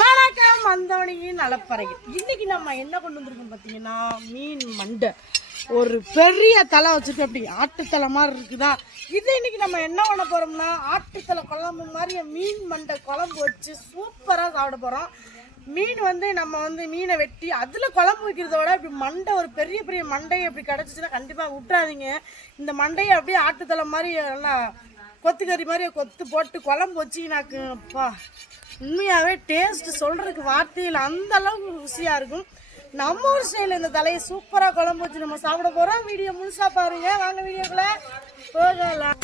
வணக்கம் வந்தவனையும் நலப்பறையில். இன்னைக்கு நம்ம என்ன கொண்டு வந்திருக்கோம் பார்த்தீங்கன்னா, மீன் மண்டை. ஒரு பெரிய தலை வச்சுட்டு அப்படி ஆட்டுத்தலை மாதிரி இருக்குதா. இது இன்னைக்கு நம்ம என்ன பண்ண போறோம்னா, ஆட்டுத்தலை குழம்பு மாதிரி மீன் மண்டை குழம்பு வச்சு சூப்பராக சாப்பிட போகிறோம். மீன் நம்ம மீனை வெட்டி அதில் குழம்பு வைக்கிறத விட இப்படி மண்டை ஒரு பெரிய பெரிய மண்டையை இப்படி கிடச்சிச்சின்னா கண்டிப்பாக விட்டுறாதீங்க. இந்த மண்டையை அப்படியே ஆட்டுத்தலை மாதிரி நல்லா கொத்துக்கறி மாதிரி கொத்து போட்டு குழம்பு வச்சிங்கனாக்குப்பா உண்மையாகவே டேஸ்ட்டு சொல்கிறதுக்கு வார்த்தையில் அந்த அளவுக்கு ருசியாக இருக்கும். நம்ம ஊர் ஸ்டைலில் இந்த தலையை சூப்பராக குழம்பு வச்சு நம்ம சாப்பிட போகிறோம். வீடியோ முழுசாக பாருங்க. வாங்க வீடியோக்குள்ள போகலாம்.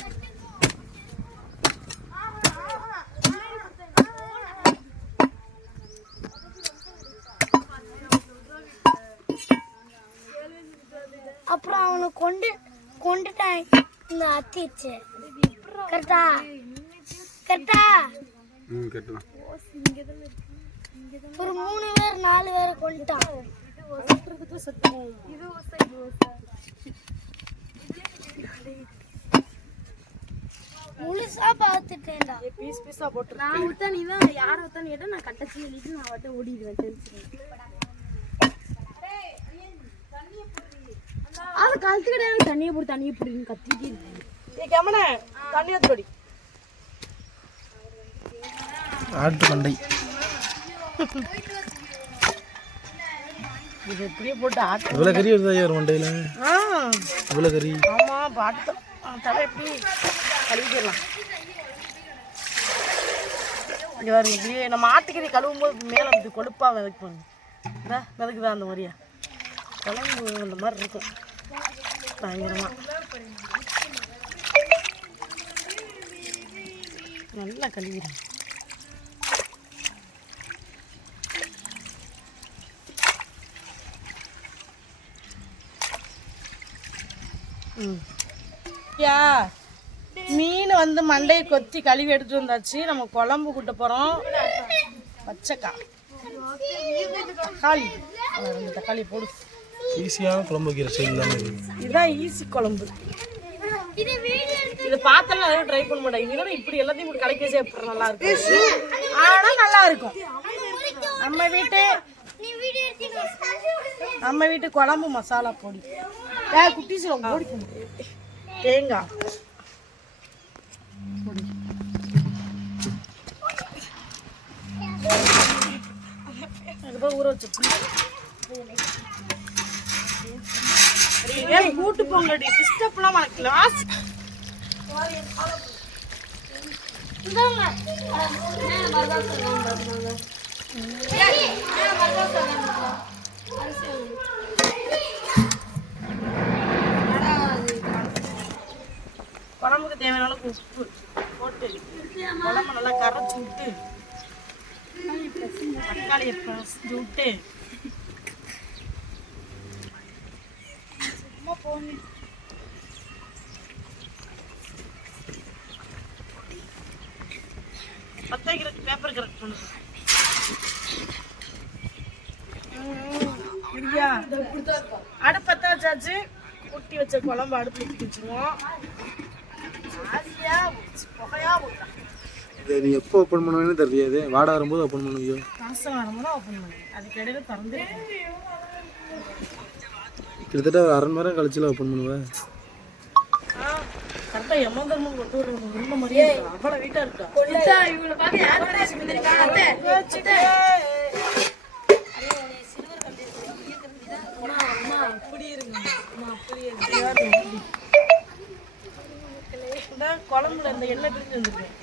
அப்புறம் அவனை கொண்டுட்டான் இந்த அத்திச்சு. கரெக்டா கரெக்டா ஒரு 3 பேர் 4 பேரை கொண்டுட்டான். முழுசா பார்த்துட்டேன்டா. பீஸ் பீஸா போட்டு நான் விட்டா நீ தான் யாரை விட்டான்னு கேட்டா நான் கட்டச்சி எழுதிட்டு நான் விட்ட ஓடிடுவேன். தெரிஞ்சுக்கிறேன். அது கழுத்து கிடையாது. தண்ணியை பிடின்னு கத்திட்டு தண்ணியை தொடி ஆட்டு மண்டை இது எப்படியே போட்டு ஆட்டு இவ்வளோ கறி வருதா ஒரு மண்டையில்? இவ்வளோ கறி. ஆமாம். பாட்டு தலை எப்படி கழுவிக்கலாம். இங்கே வருங்க. இப்படியே நம்ம ஆட்டுக்கறி கழுவும் போது மேலே அப்படி கொழுப்பாக விதைக்குவாங்க. விதைக்குதா அந்த மாதிரியா குழம்பு அந்த மாதிரி இருக்கும் பயங்கரமாக. நல்லா கழுவிடுறேன். மீன் மண்டையை கொத்தி கழுவி எடுத்துட்டு வந்தாச்சு. நம்ம குழம்பு கூட்ட போறோம். பச்சைக்காய் தக்காளி, 2 தக்காளி போடு. ஈஸியான குழம்பு வைக்கிற ஸ்டைல் தான் இதுதான் ஈஸி குழம்பு. இது பார்த்தா ட்ரை பண்ண மாட்டேன். இதோட இப்படி எல்லாத்தையும் இப்படி கலக்கி சாப்பிட்ற நல்லா இருக்கும். ஆனா நல்லா இருக்கும். நம்ம வீட்டு குழம்பு மசாலா பொடி குட்டீஸ் போடிக்கணும். தேங்காய் பொடி, அதுக்கப்புறம் ஊற வச்சு கூட்டு போங்கடி. டிஸ்டர்ப்லாம் கிளாஸ் குழம்புக்கு தேவையான அளவுக்கு உப்பு போட்டு குழம்பு நல்லா கரைச்சி விட்டு தக்காளியை பறிச்சு விட்டு பத்த வைக்கிறதுக்கு பேப்பர் கரெக்ட் பண்ணுங்க. அடுப்பத்த வச்சாச்சு. குட்டி வச்ச குழம்பு அடுப்பு ஊற்றி வச்சுருவோம். புகையா போட்டா இதை நீ எப்போ ஓப்பன் பண்ணுவேன்னு தெரியாது. வாடகை வரும்போது ஓப்பன் பண்ணுவியோ? காசம் வரும்போது ஓப்பன் பண்ணி அதுக்கு இடையில திறந்து கிட்டத்தட்ட ஒரு 1/2 மணி நேரம் கழிச்சுல ஓப்பன் பண்ணுவேன். கரெக்டாக எம்மந்தர்மன் கொண்டு வர ரொம்ப மாதிரியே அவ்வளோ வீட்டாக இருக்கா. குழம்புல இந்த எண்ணெய் பிரிஞ்சு வந்துருக்கேன்.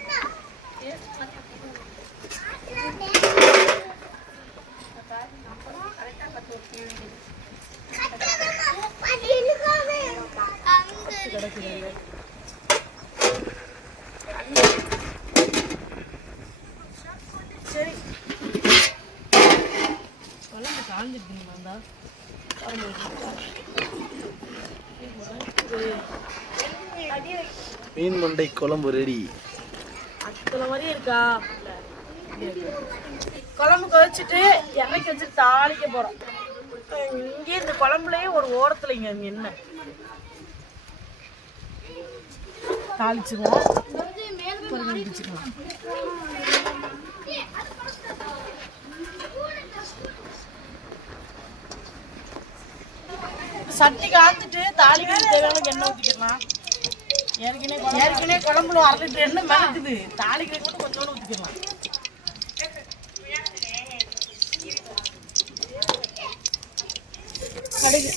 சரி குழம்பு காஞ்சிருக்குங்களா? மீன் மண்டை குழம்பு ரெடி. அத்தனை மாதிரி இருக்கா. குழம்பு கொதிச்சுட்டு எண்ணெய்க்கு வச்சு தாளிக்க போறோம். இங்கே இந்த குழம்புலயே ஒரு ஓரத்துல இங்க எண்ணெய் தாளிச்சுவோம். பொறுமை பிடிச்சிக்கலாம். சட்டி காத்துட்டு தாளிக்கு தேவையான எண்ணெய் ஊற்றிக்கலாம். ஏற்கனவே குழம்புல 1/2 லிட்டர் எண்ணெய் மிதக்குது. தாளிக்கிறதுக்கு மட்டும் கொஞ்சோண்டு ஊற்றிக்கலாம். கடுகு,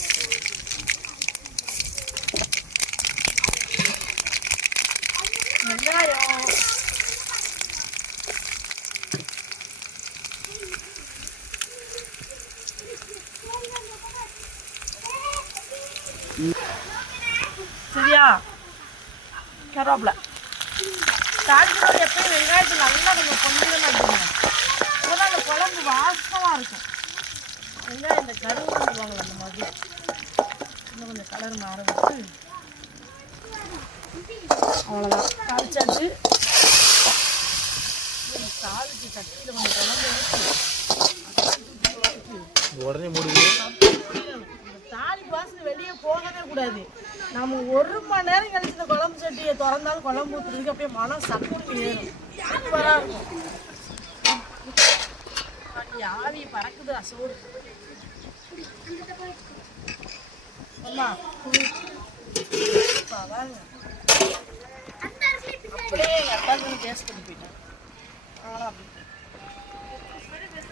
வெங்காயம், சரியா, கருவேப்பிலை. தாளிக்கும்போது எப்பயும் வெங்காயத்தை நல்லா கொஞ்சம் பொன்னிறமாக இருக்கணும். அப்போதான் அந்த குழம்பு வாசமாக இருக்கும். வெங்காயம் இந்த கருவேப்பிலை சொல்லுவாங்க அந்த மாதிரி இன்னும் கொஞ்சம் கலர் மாற வச்சு அவ்வளோதான் தாளிச்சாச்சு. தாளிச்சு சட்டியில் கொஞ்சம் குழம்பு உடனே முடிவு. தாலி வாசனை வெளியே போகவே கூடாது. நம்ம 1 மணி நேரம் கழிச்சு இந்த குழம்பு சட்டியை திறந்தாலும் குழம்பு ஊற்றுறதுக்கு அப்படியே மனம் சக்குன்னு ஏறும். சூப்பராக இருக்கும். ஆவி பறக்குது அசோடு. அம்மா அப்படியே எங்கள் அப்பாவுக்கு டேஸ்ட் பண்ணி போயிட்டேன். ஆனால் அப்படி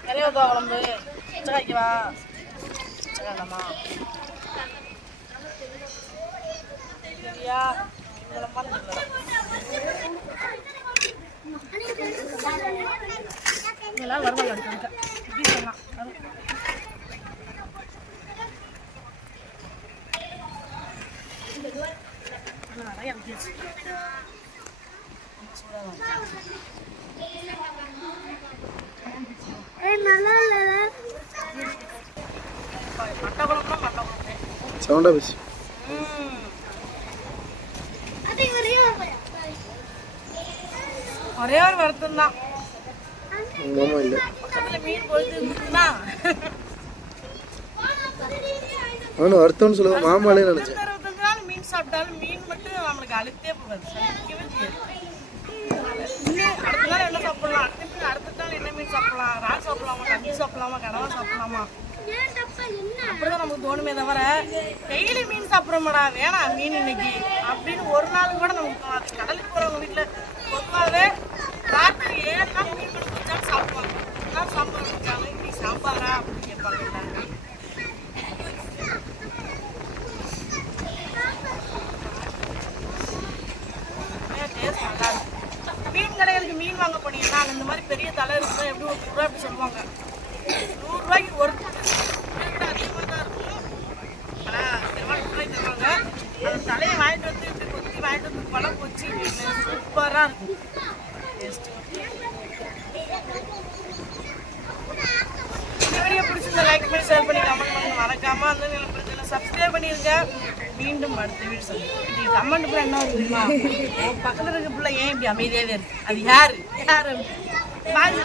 நிறைய குழம்பு உச்சக்காய்க்குவா உச்சக்காயலாமா சரியா இதெல்லாம் வருவாங்க அடுத்த இப்படி சொல்லலாம். நிறைய நல்லா இல்ல மட்டை குழம்புனா மட்டை குழம்பு சவுண்டா பேசு. ஒரே ஒரு வருத்தம் தான். மாமா இல்லை பக்கத்துல மீன் போயிட்டு இருந்துச்சுன்னா அவனு வருத்தம்னு சொல்லுவேன். மாமாலே நினைச்சேன். 25 நாள் மீன் சாப்பிட்டாலும் மீன் மட்டும் நம்மளுக்கு அழுத்தே போகாது. சலிக்கவே செய்யாது. அடுத்த நாள் என்ன சாப்பிடலாம், அடுத்த நாள் என்ன மீன் சாப்பிடலாம், இறால் சாப்பிடலாமா, கஞ்சி சாப்பிடலாமா, கடவா சாப்பிடலாமா, அப்படிதான் நமக்கு தோணுமே தவிர டெய்லி மீன் சாப்பிட்றோமாடா வேணாம் மீன் இன்னைக்கு அப்படின்னு ஒரு நாள் கூட நமக்கு தோணாது. கடலுக்கு போகிறவங்க வீட்டில் பொதுவாகவே வாரத்துக்கு 7 நாள் மீன் குழம்பு வச்சாலும் சாப்பிடுவாங்க. எல்லாம் சாம்பார் வச்சாலும் இன்னைக்கு சாம்பாரா அப்படின்னு கேட்பாங்க. டேஸ்ட் நல்லா இருக்கும். மீன் கடைகளுக்கு மீன் வாங்க போனீங்கன்னா இந்த மாதிரி பெரிய தலை இருக்குன்னா எப்படி 100 ரூபா அப்படி சொல்லுவாங்க. 100 ரூபாய்க்கு ஒரு அதிகமாக தான் இருக்கும். ஆனால் 2 ரூபாய்க்கு தருவாங்க. அந்த தலையை வாங்கிட்டு வந்து இப்படி கொத்தி வாங்கிட்டு வந்து குழம்பு வச்சு சூப்பராக இருக்கும் டேஸ்ட். இந்த வீடியோ பிடிச்சிருந்தா லைக் பண்ணி ஷேர் பண்ணி கமெண்ட் பண்ணி மறக்காம அந்த பிடிச்சல சப்ஸ்கிரைப் பண்ணிருங்க. மீண்டும் அடுத்த வீடியோ சொல்லுங்கள். இன்னைக்கு கமெண்ட் கூட என்ன தெரியுமா, பக்கத்தில் இருக்க பிள்ளை ஏன் இப்படி அமைதியாகவே இருக்கு, அது யாரு யாரு பாய்.